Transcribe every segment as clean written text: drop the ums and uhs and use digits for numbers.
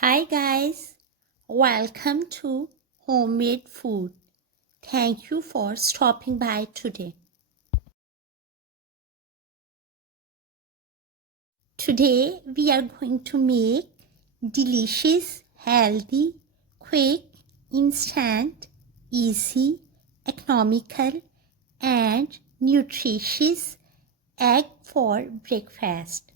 Hi guys, welcome to Homemade Food. Thank you for stopping by today. Today we are going to make delicious, healthy, quick, instant, easy, economical and nutritious egg for breakfast.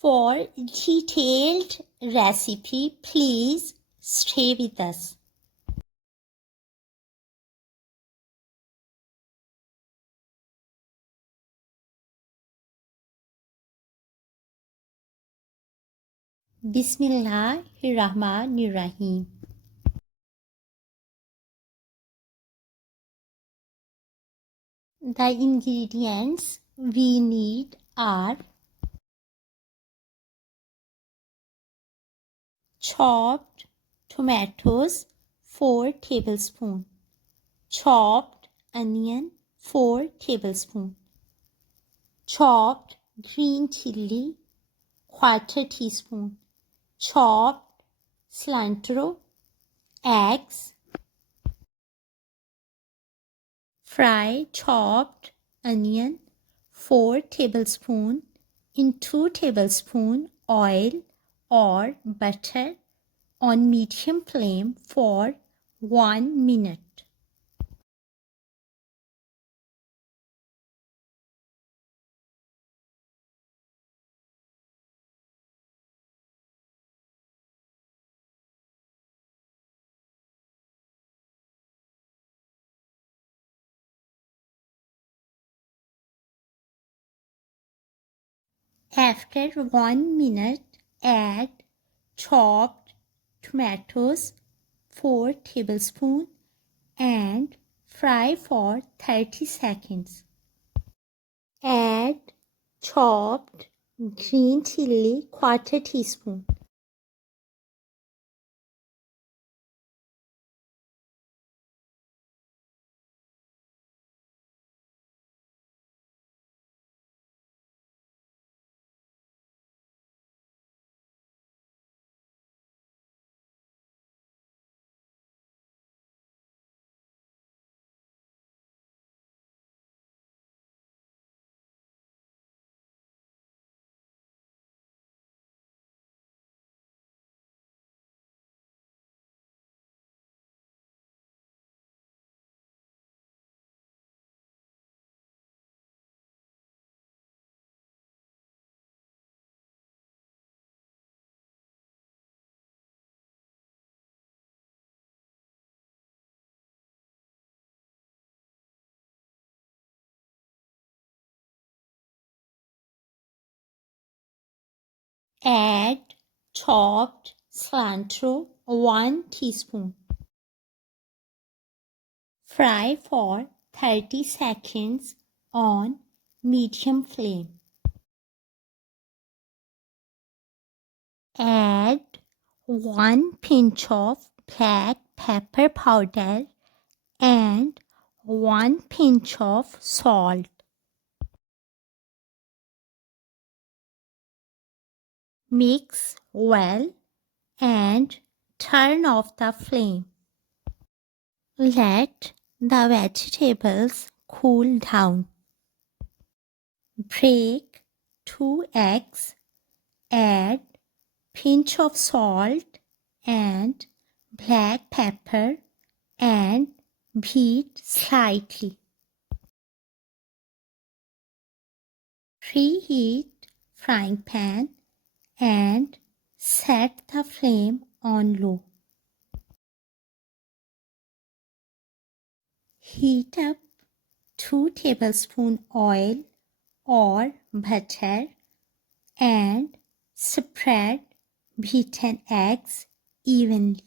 For detailed recipe, please stay with us. Bismillahirrahmanirrahim. The ingredients we need are chopped tomatoes 4 tablespoons, chopped onion 4 tablespoons, chopped green chili 1/4 teaspoon, chopped cilantro, eggs, fry chopped onion 4 tablespoons in 2 tablespoon oil or butter on medium flame for 1 minute. After 1 minute, add chopped tomatoes 4 tablespoons and fry for 30 seconds. Add chopped green chili 1/4 teaspoon. Add chopped cilantro 1 teaspoon. Fry for 30 seconds on medium flame. Add 1 pinch of black pepper powder and 1 pinch of salt. Mix well and turn off the flame. Let the vegetables cool down. Break 2 eggs, add pinch of salt and black pepper and beat slightly. Preheat frying pan and set the flame on low. Heat up 2 tablespoons oil or butter and spread beaten eggs evenly.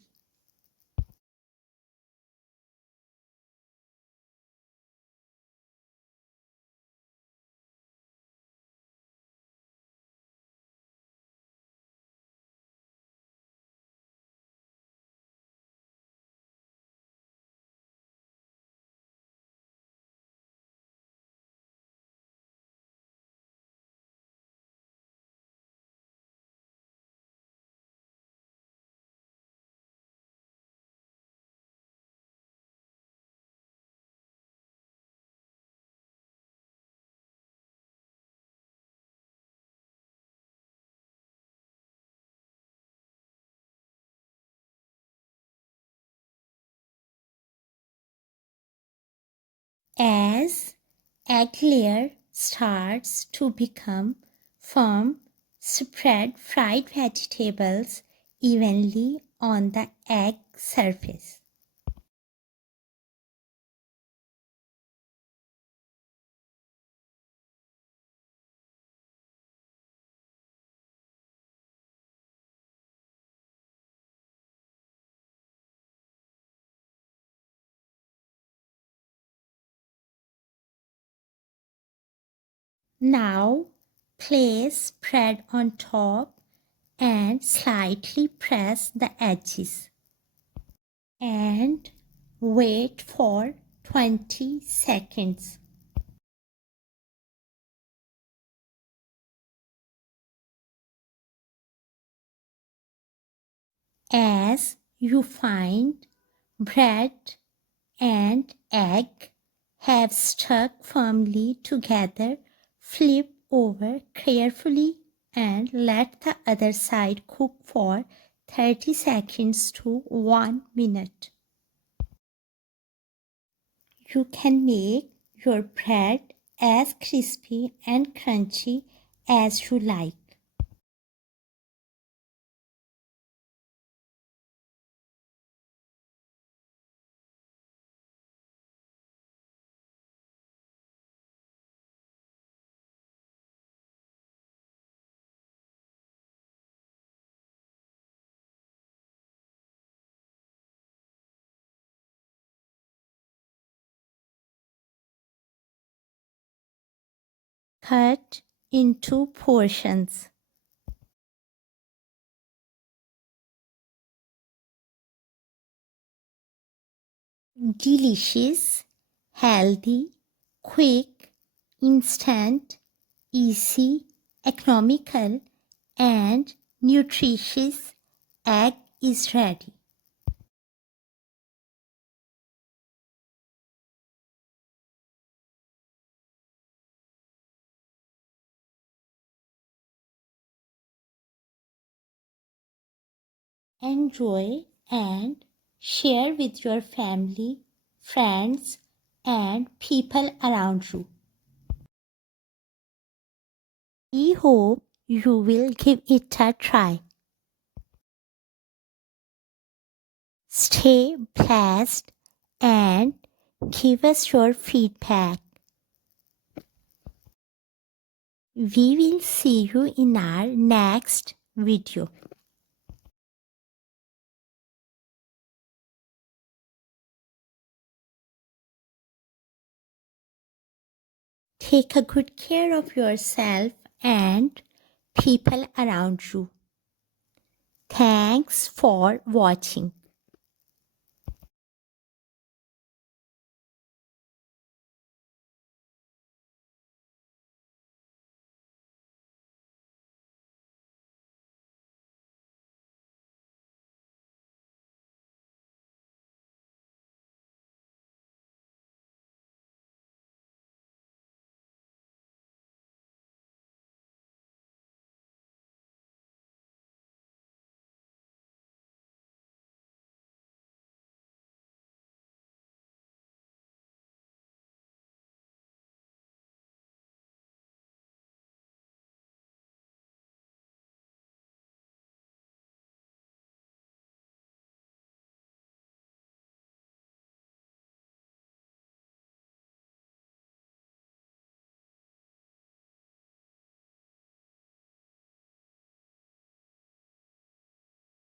As egg layer starts to become firm, spread fried vegetables evenly on the egg surface. Now place bread on top and slightly press the edges and wait for 20 seconds. As you find bread and egg have stuck firmly together, flip over carefully and let the other side cook for 30 seconds to 1 minute. You can make your bread as crispy and crunchy as you like. Cut into portions. Delicious, healthy, quick, instant, easy, economical, and nutritious egg is ready. Enjoy and share with your family, friends, and people around you. We hope you will give it a try. Stay blessed and give us your feedback. We will see you in our next video. Take a good care of yourself and people around you. Thanks for watching.